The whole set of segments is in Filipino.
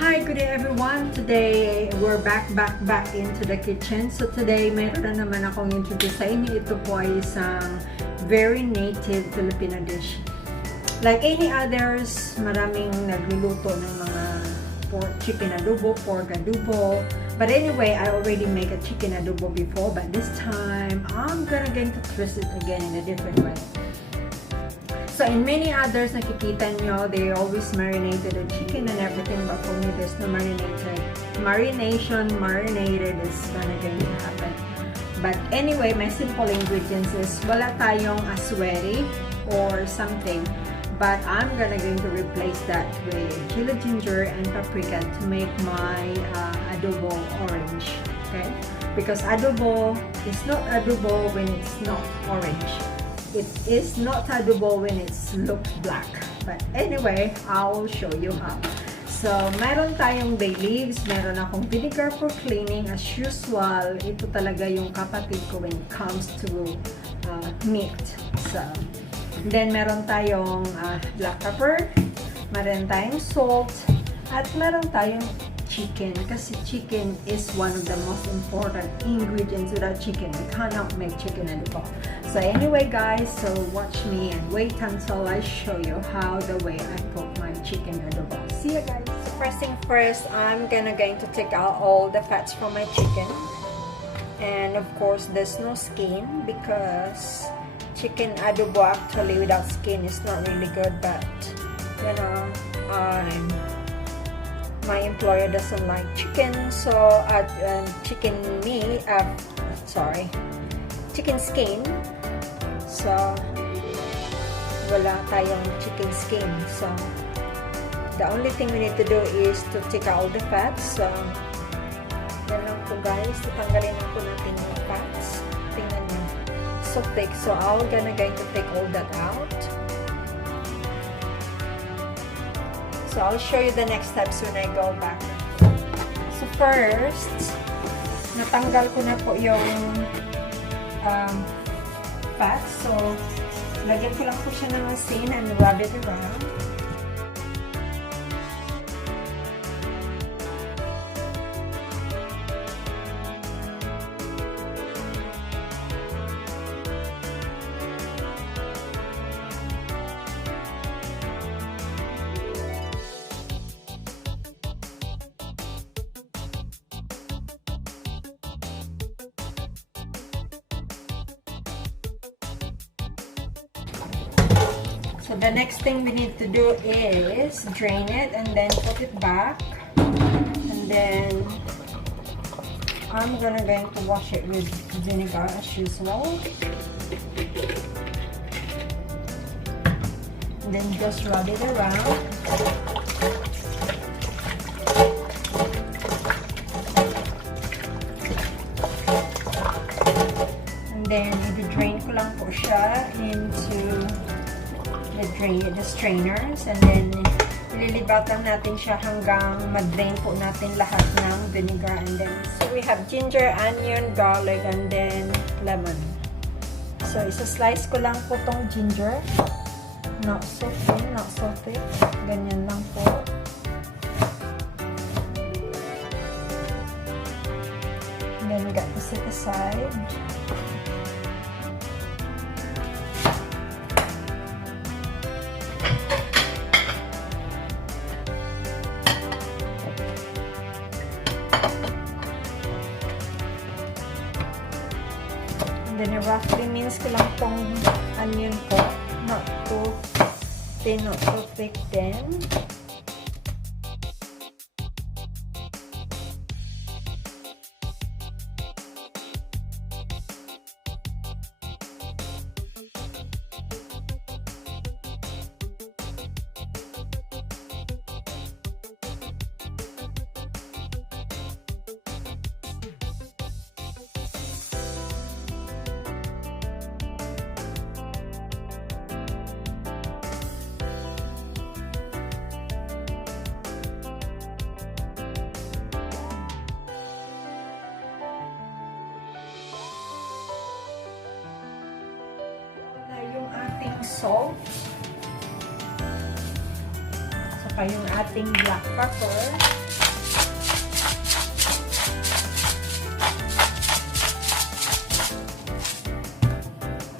Hi, good day everyone. Today, we're back into the kitchen. So today, meron na naman akong introduce sa inyo. Ito po ay isang very native Filipino dish. Like any others, maraming nagluluto ng mga chicken adobo, pork adobo. But anyway, I already make a chicken adobo before, but this time, I'm going to twist it again in a different way. So in many others, nakikita nyo, they always marinated the chicken and everything, but for me, there's no marinated. Marinated is going to happen. But anyway, my simple ingredients is wala tayong asweri or something, but I'm going to replace that with chili, ginger, and paprika to make my adobo orange, okay? Because adobo is not adobo when it's not orange. It is not adobo when it looks black. But anyway, I'll show you how. So, meron tayong bay leaves, meron akong vinegar for cleaning. As usual, ito talaga yung kapatid ko when it comes to meat. So, then meron tayong black pepper, meron tayong salt, at meron tayong chicken. Kasi chicken is one of the most important ingredients. Without chicken, we cannot make chicken adobo. So anyway guys, so watch me and wait until I show you how the way I cook my chicken adobo. See you guys. So first thing first, I'm going to take out all the fats from my chicken. And of course, there's no skin because chicken adobo actually without skin is not really good. But you know, my employer doesn't like chicken, so chicken skin. So, wala tayong chicken skin. So, the only thing we need to do is to take out all the fats. So, yan lang po guys. Tatanggalin lang po natin yung fats. Tingnan nyo. So thick. So, I'm going to take all that out. So, I'll show you the next steps when I go back. So, first, natanggal ko na po yung fats. So, lagyan ko lang po siya ng asin and rub it around. So the next thing we need to do is drain it and then put it back, and then I'm going to wash it with vinegar as usual, and then just rub it around. And then i-drain ko lang po siya into the strainers, and then ililibatan natin siya hanggang ma-drain po natin lahat ng vinegar. And then so we have ginger, onion, garlic, and then lemon. So isa-slice ko lang po tong ginger, not so thin, not so thick, ganyan lang po. And then we got to set aside. Then, roughly mince ko lang tong onion ko. Not too thin, not too thick then. Salt. So, tsaka yung ating black pepper.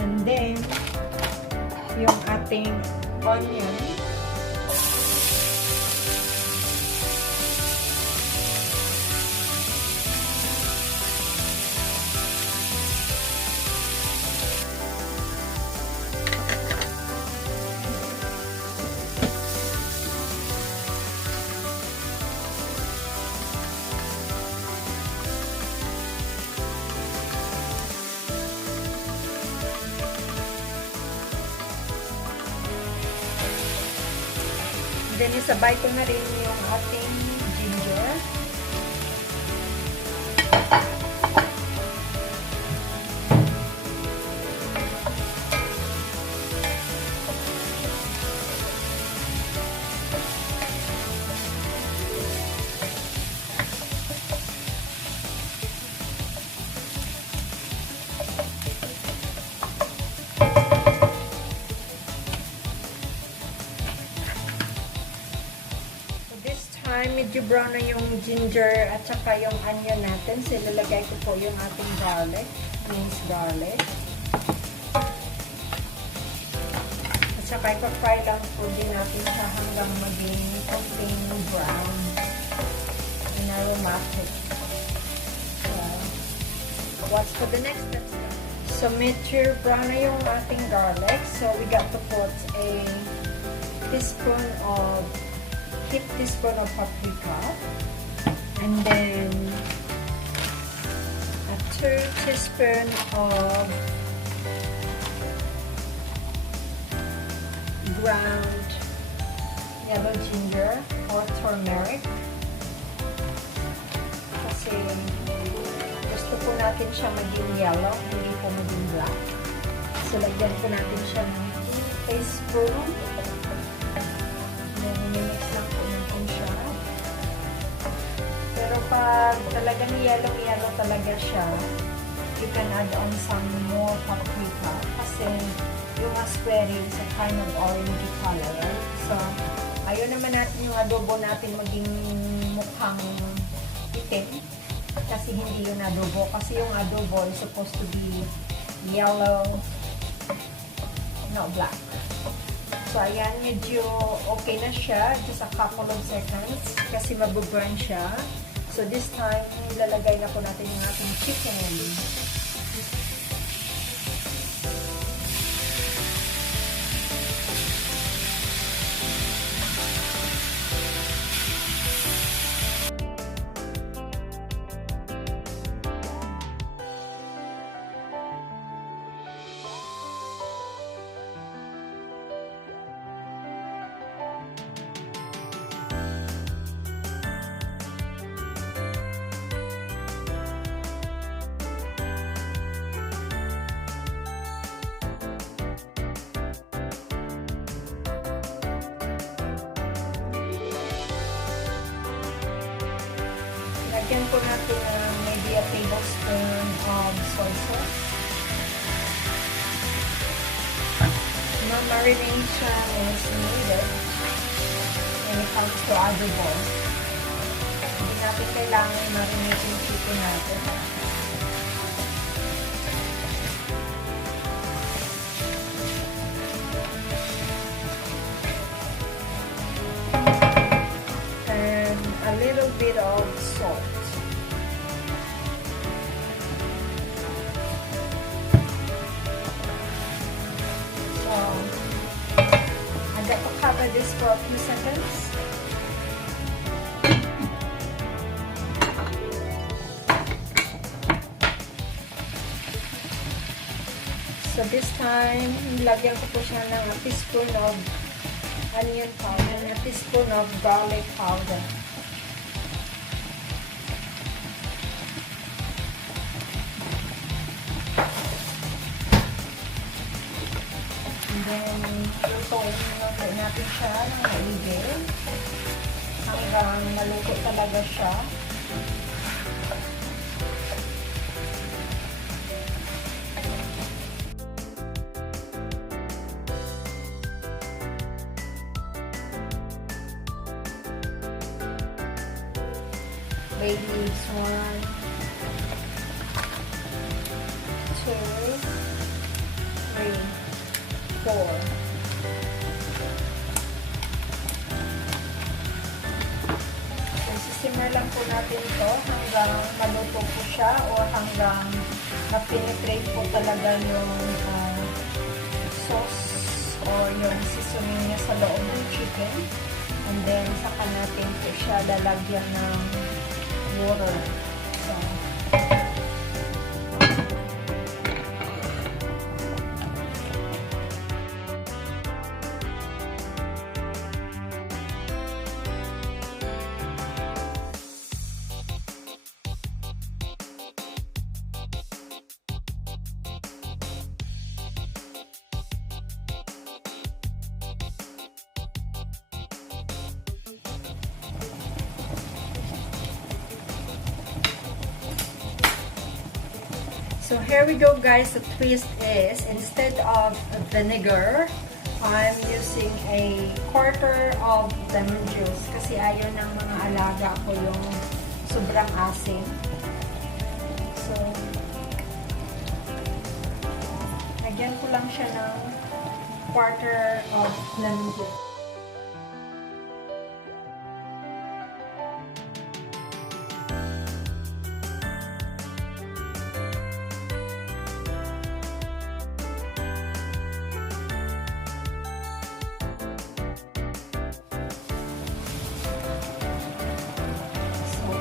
And then, yung ating onion. Then, isabay ko na rin yung ating ginger. Medyo brown na yung ginger at saka yung onion natin. So, ilalagay ko po yung ating garlic, minced garlic. At saka ipa-fry lang po din natin siya hanggang maging konting brown and aromatic. So, what's for the next step? So, medyo brown na yung ating garlic. So, we got to put a teaspoon of paprika, and then a 2 teaspoons of ground yellow ginger or turmeric, kasi gusto po natin siya maging yellow, hindi po maging black. So, lagyan po natin siya ng 2 teaspoons. Pag talagang yellow talaga siya, you can add on some more paprika kasi yung asweri is a kind of orangey color, right? So, ayaw naman natin yung adobo natin maging mukhang itim kasi hindi yung adobo. Kasi yung adobo is supposed to be yellow, not black. So, ayan, medyo okay na siya. Just a couple of seconds kasi mabuburn siya. So, this time, ilalagay na po natin yung ating chicken. Lagyan po natin maybe a tablespoon of soy sauce. No marination is needed when it comes to adobo. Hindi natin kailangan marinate yung chicken natin. And a little bit of salt. I got to cover this for a few seconds. So this time, lagyan ko po siya ng a teaspoon of onion powder and a teaspoon of garlic powder. And then, lutuin natin siya ng maigi hanggang maluto talaga siya. bay leaves. 1, 2, 3, 4. Simmer lang po natin ito hanggang maluto po siya o hanggang na-penetrate po talaga yung sauce o yung seasoning niya sa loob ng chicken. And then, saka natin po siya lalagyan ng water. So, So here we go guys, the twist is instead of vinegar, I'm using a quarter of lemon juice kasi ayaw ng mga alaga ko yung sobrang asim. So, lagyan ko lang siya ng quarter of lemon juice.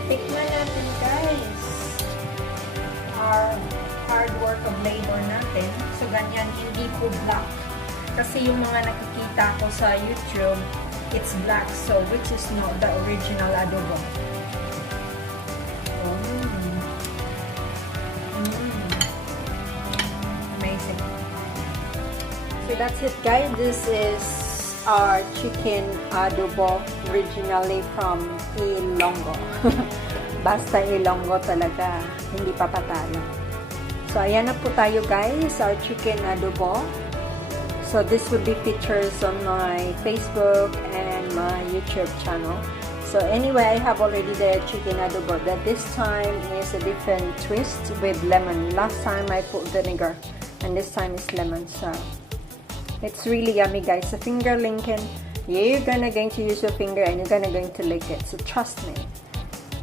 Tikman natin guys our hard work of labor natin. So ganyan, hindi po black. Kasi yung mga nakikita ko sa YouTube, it's black. So which is not the original adobo. Amazing. So that's it guys. This is our chicken adobo originally from Ilonggo. Basta Ilonggo talaga, hindi pa patalo. So ayan na po tayo guys, our chicken adobo. So this will be features on my Facebook and my YouTube channel. So anyway, I have already the chicken adobo, that this time is a different twist with lemon. Last time I put vinegar and this time is lemon. So it's really yummy guys. The finger licking, you're going to use your finger and you're going to lick it. So trust me,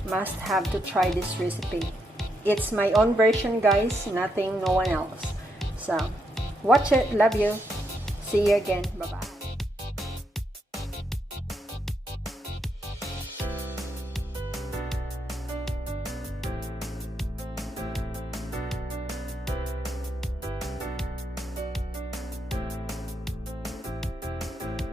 must have to try this recipe. It's my own version guys, nothing, no one else. So watch it, love you, see you again, bye bye.